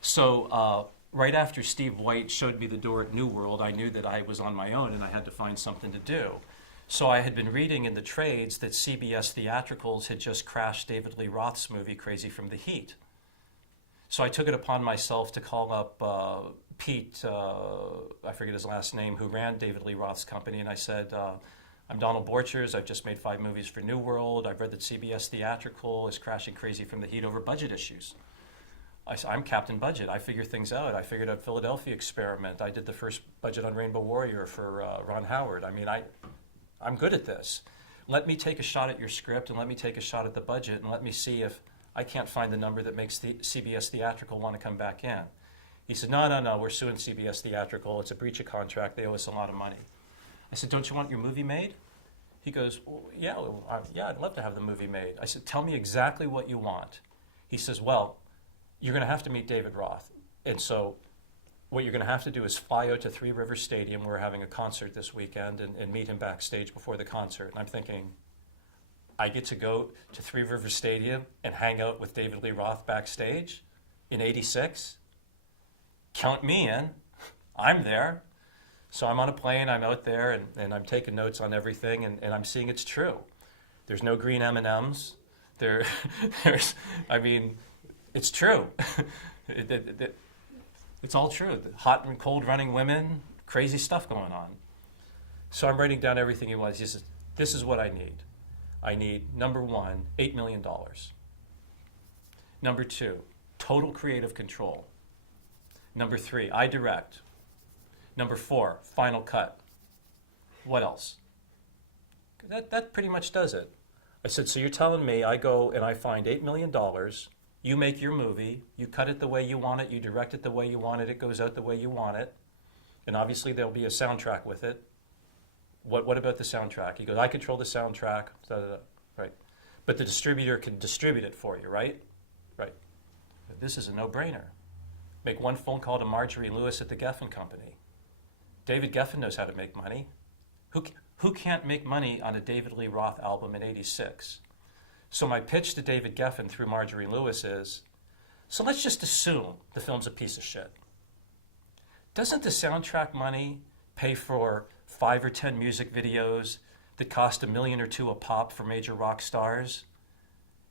So right after Steve White showed me the door at New World, I knew that I was on my own and I had to find something to do. So I had been reading in the trades that CBS Theatricals had just crashed David Lee Roth's movie Crazy from the Heat. So I took it upon myself to call up Pete, I forget his last name, who ran David Lee Roth's company, and I said, I'm Donald Borchers. I've just made 5 movies for New World. I've read that CBS Theatrical is crashing Crazy from the Heat over budget issues. I'm Captain Budget. I figure things out. I figured out Philadelphia Experiment. I did the first budget on Rainbow Warrior for Ron Howard. I mean, I'm good at this. Let me take a shot at your script and let me take a shot at the budget and let me see if I can't find the number that makes the CBS Theatrical want to come back in. He said, no, we're suing CBS Theatrical. It's a breach of contract. They owe us a lot of money. I said, don't you want your movie made? He goes, well, yeah, I'd love to have the movie made. I said, tell me exactly what you want. He says, well, you're going to have to meet David Roth. And so what you're going to have to do is fly out to Three Rivers Stadium. We're having a concert this weekend and meet him backstage before the concert. And I'm thinking, I get to go to Three Rivers Stadium and hang out with David Lee Roth backstage in '86? Count me in. I'm there. So I'm on a plane, I'm out there, and I'm taking notes on everything, and I'm seeing it's true. There's no green M&Ms. I mean, it's true. It's all true. Hot and cold running women, crazy stuff going on. So I'm writing down everything he wants. He says, this is what I need. I need, number 1, $8 million. Number 2, total creative control. Number 3, I direct. Number 4, final cut. What else? That pretty much does it. I said, so you're telling me I go and I find $8 million, you make your movie, you cut it the way you want it, you direct it the way you want it, it goes out the way you want it, and obviously there'll be a soundtrack with it. What about the soundtrack? He goes, I control the soundtrack, right? But the distributor can distribute it for you, right? Right. This is a no-brainer. Make one phone call to Marjorie Lewis at the Geffen company. David Geffen knows how to make money. Who can't make money on a David Lee Roth album in '86? So my pitch to David Geffen through Marjorie Lewis is, so let's just assume the film's a piece of shit. Doesn't the soundtrack money pay for 5 or 10 music videos that cost $1 million or $2 million a pop for major rock stars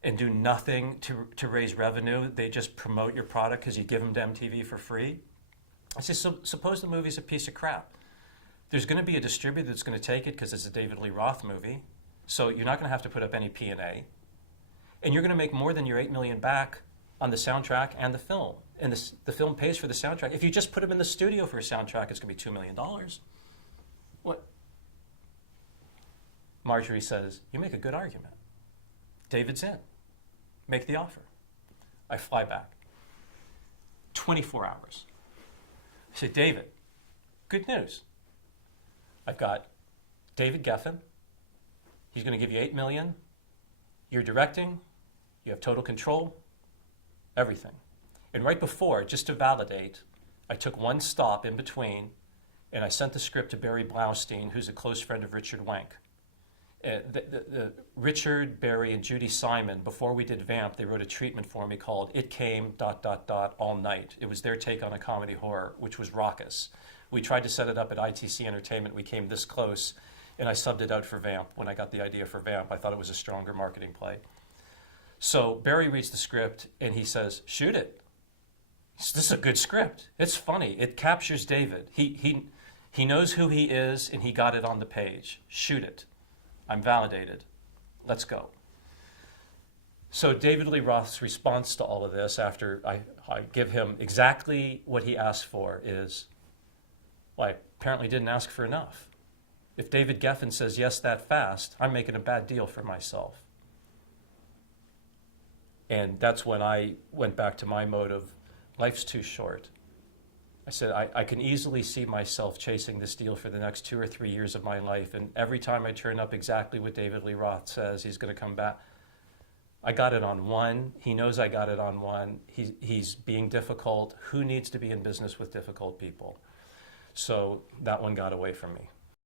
and do nothing to raise revenue? They just promote your product because you give them to MTV for free? I say, so suppose the movie's a piece of crap. There's going to be a distributor that's going to take it because it's a David Lee Roth movie. So you're not going to have to put up any P&A. And you're going to make more than your $8 million back on the soundtrack and the film. And the film pays for the soundtrack. If you just put them in the studio for a soundtrack, it's going to be $2 million. What? Marjorie says, you make a good argument. David's in. Make the offer. I fly back. 24 hours. I say, David, good news. I've got David Geffen. He's going to give you $8 million. You're directing. You have total control. Everything. And right before, just to validate, I took one stop in between, and I sent the script to Barry Blaustein, who's a close friend of Richard Wenk. Richard, Barry, and Judy Simon, before we did Vamp, they wrote a treatment for me called It Came, ... All Night. It was their take on a comedy horror, which was raucous. We tried to set it up at ITC Entertainment. We came this close, and I subbed it out for Vamp. When I got the idea for Vamp, I thought it was a stronger marketing play. So Barry reads the script, and he says, shoot it. This is a good script. It's funny. It captures David. He knows who he is, and he got it on the page. Shoot it. I'm validated. Let's go. So David Lee Roth's response to all of this, after I give him exactly what he asked for, is, well, I apparently didn't ask for enough. If David Geffen says yes that fast, I'm making a bad deal for myself. And that's when I went back to my mode of, life's too short. I said, I can easily see myself chasing this deal for the next 2 or 3 years of my life, and every time I turn up exactly what David Lee Roth says, he's going to come back. I got it on one. He knows I got it on one. He's being difficult. Who needs to be in business with difficult people? So that one got away from me.